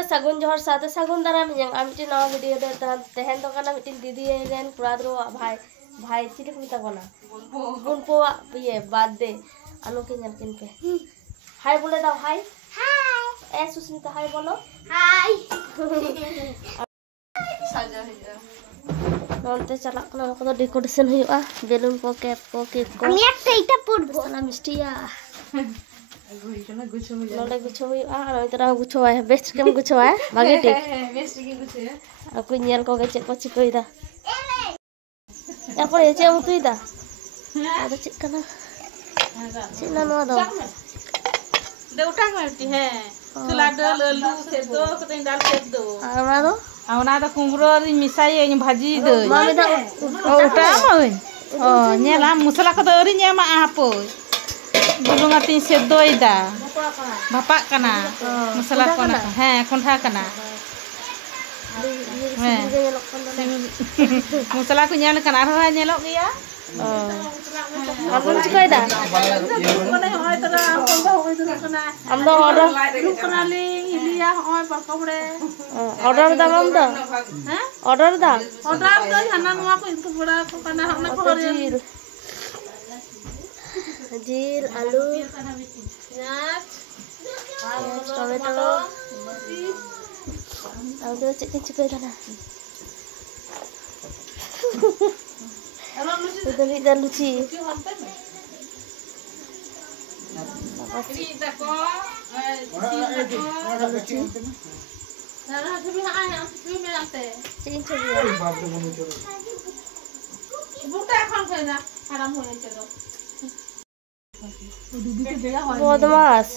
के सगुन जोहर साथे सगुन दाराम yang amti nawa video de tehen to kana mitin didi ren kuradro भाई चिलिक मिता कोना बुनपो ये birthday anu के nyalkin pe हाय बोले दाओ हाय हाय सुस्मिता हाय बोलो हाय साजा है नोंते चला कना को डेकोरेशन हुआ बेलून को केक को আমি একটা এটা পড়বো না মিষ্টিয়া नोले गुछो हुआ और इतना गुछो है बेस्ट केम गुछो है भागे ठीक बेस्ट के गुछो है और कोई नेल को चेक को चिकोइदा यापर ये चेम तुइदा ada cek kana cek na no do de utang ngerti he selada lelu sedo keting dal sedo awna do kumro ri misai nya bhaji do mami da utang oi oh nyela musala ko do ri nya ma apo bulung ati sedo ida bapak kana musala kona he kontha kana musala ko nyal kana ro nyelok dia आपन चिकाय दा हम दो order लुकनाली इलिया होय परकोबड़े order दा हम दा हैं order दा हना नवा को इनको बड़ा को kana हमना को जीर आलू प्याज टमाटो और दो चिकाय दा ना itu lidah lucu. बहुत मास,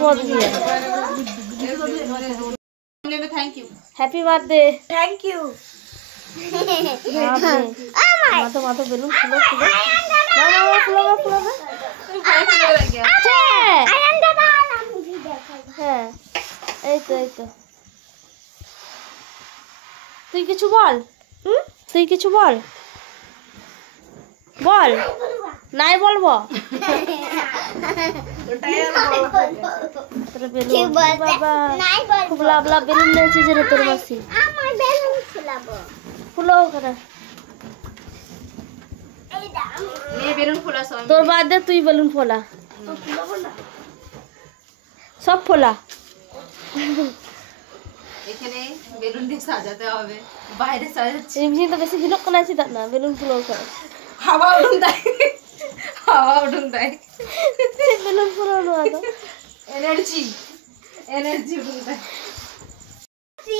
बहुत दिया. Thank you. Happy birthday. Thank you. मातो बेलून फुलो তুই কিছু বল তুই কিছু বল বল নাই বলবো ফুলা বেলুন নিয়েছি যে তোর মাসি ফুলো করে তোর বাদে তুই বেলুন ফোলা সব ফোলা এখানে বেলুন দিয়ে সাজাতে হবে বাইরে সাজাচ্ছি এমনি তো বেশি ভিলক কোনা ছিতা না বেলুন ফুলো করে হাওয়া উঠুন দেয় বেলুন ফুলো না তো এনার্জি উঠুন দেয়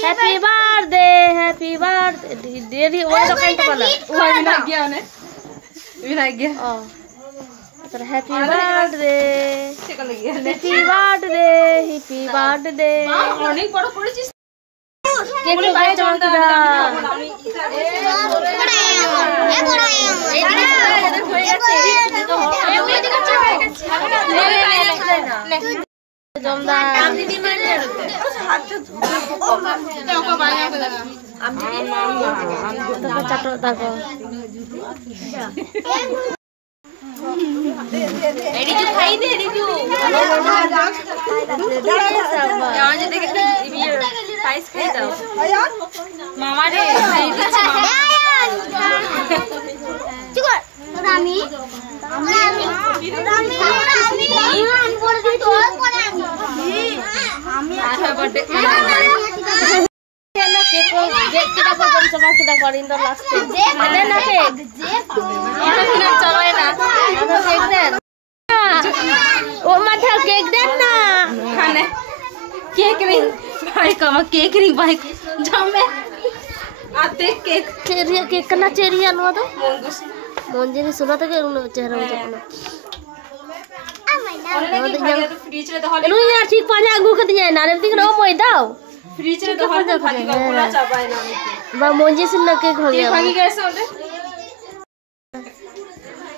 हैप्पी बर्थडे डेरी ओए तो काई तो बना ওই না গিয়া নে বিনা গিয়া ओ तर हैप्पी बर्थडे ঠিক আছে গিয়া हैप्पी बर्थडे অনেক বড় করেছিস केक तो बाय चढ़ चाटो दाको এডিজু খাই দে এডিজু যাও যে দেখে সাইজ খাই দাও মামা রে খাই দিচ্ছি মামা চিকো রামি বলে দি তো পরে আমি আচ্ছা बर्थडे ना केक को cake kita pun sama kita korin to last ada na cake এটা কিনা চলে না ada केक den ओ माथा केक den ना खाने केक रिंग भाई कमा केक रिंग भाई जमे आते केक चेरिया केक कना चेरिया नो तो मंगुस मोंजिनी सुना तो के उन चेहरा में फ्रिज रे दहले elu ya ठीक पाजा आगू कतिnya ना रे तिक नो मोय दाओ फ्रिज रे दहले खाली पूरा चाबाय ना बा मोंजी से न केक हो गया भागी गैसे ओले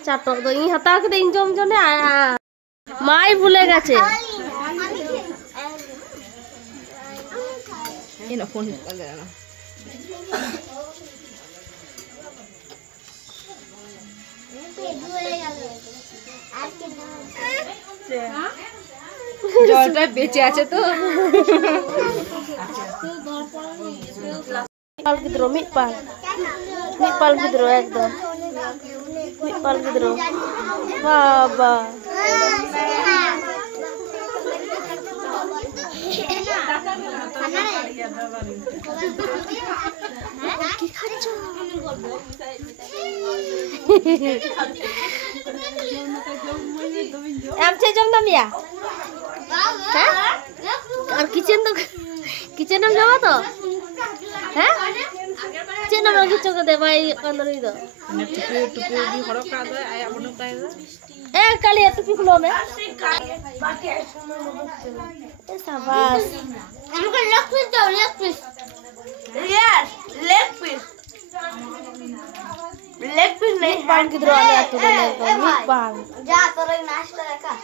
चाटो तो इ हता के दिन जम जने माई भूले गेছে ये ना फोन लगा ना জলটা বেঁচে আছে তো pal gidro mi pal gidro ekdom mi pal gidro baba em chơi trong năm ya hả ở kitchen năm jawa to hả chơi năm lagi coba deh bay kantor itu টুকু দি হরক কা দে আয়া বনু কাই দে kali ya tuh belum ya sabas আমাকে leg piece দাও leg piece yes leg piece mi pal gidro ane atu dulu mi pal যা তোর এই নাস্তা রাখা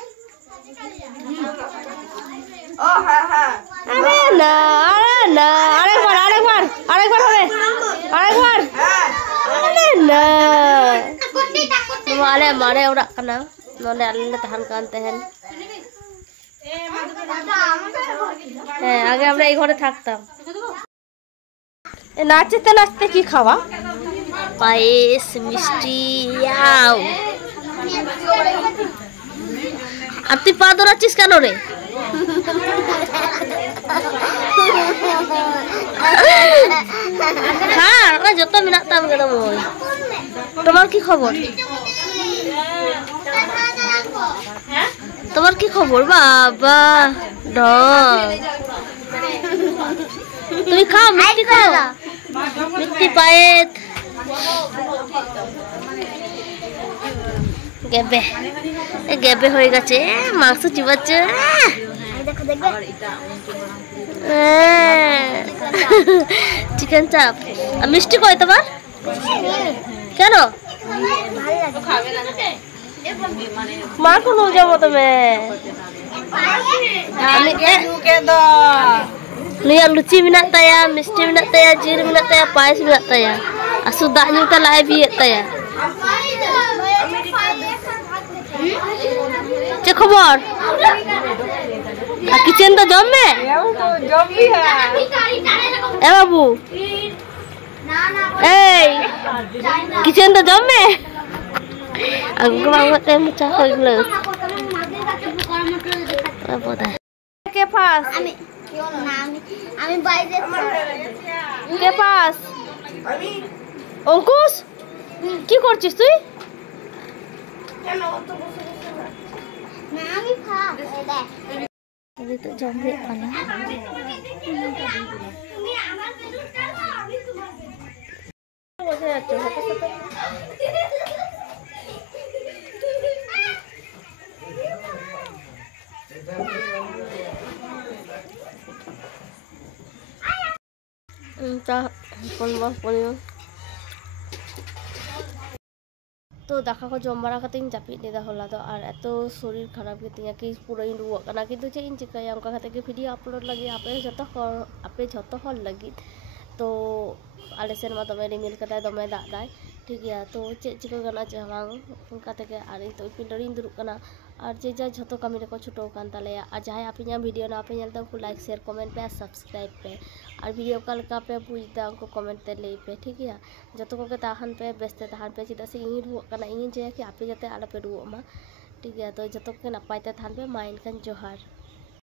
ও হ্যাঁ হ্যাঁ arena arekbar হবে arekbar arena semua ale mare udah kena nonde ale tahan kan tehen আগে আমরা এই ঘরে থাকতাম নাচতে নাচতে কি খাওয়া পায়েস মিষ্টি ইয়াও আর তুই পা ধরাচ্ছিস কেন রে হ্যাঁ ওরা যত মিনাত তাম কেন বল তোমার কি খবর তোমার কি খবর বাবা ডগ তুমি খাও মিষ্টি খাও মিষ্টি পায়েস গেবে হয়ে গেছে মাংস চিবাচ্ছে চিকেন চাপ মিষ্টি কই তোমার কেন মা কোনো যাবো তুমি Nia luci minat taya, misti minat taya, jir minat taya, pais minat taya. Sudah nyuta lai biak taya. Cek khabar. Kitchen to jom mein? জম भी है Eh babu. Hey. Kitchen to jom mein? Angko banget teh mucah koi gelas. Apa dah? Ke pas. আমি বাইরে কে pass Ankush কি করছিস তুই না আমি খা দেখ তো জমবে পালা বোঝা যাচ্ছে হাতে সাথে तो दाका को जम बारा कते जापिद लेदा होला तो और एत शरीर खराब गेतिया कि पूरा रुआ कना किन्तु चे इन चिकाया उनका कते के वीडियो अपलोड लगी आपे झतो हर लगी तो आले सेन मा दमे रिमिल कता दमे दाग दाय ठीक गया तो चे चिका गना जहां उनका तके आरी तो पिंडरिन दुरुक कना और जे जा झतो कमी रे को छुटो कान तालेया और जहां आप वीडियो ना आप नेलता को लाइक शेयर कमेंट पे सब्सक्राइब पे और वीडियो का लका पे बुझदा उनको कमेंट ते ले पे ठीक है जतो को के ताहन पे बेस्ते ताहन पे चिदा से इन रुआ कना इन जे कि आप जाते आला पे रुआ मा ठीक है तो जतो के नपाय ते थान पे माइन कन जोहार।